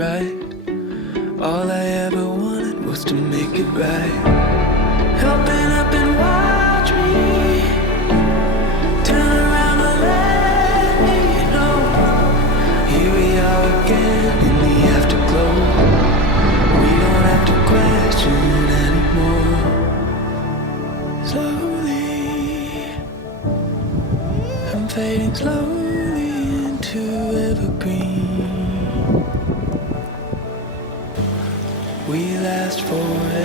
right. All I ever wanted was to make it right. Open up and watch me turn around and let me know. Here we are again in the afterglow. We don't have to question anymore. Slowly, I'm fading slowly into evergreen. We last forever.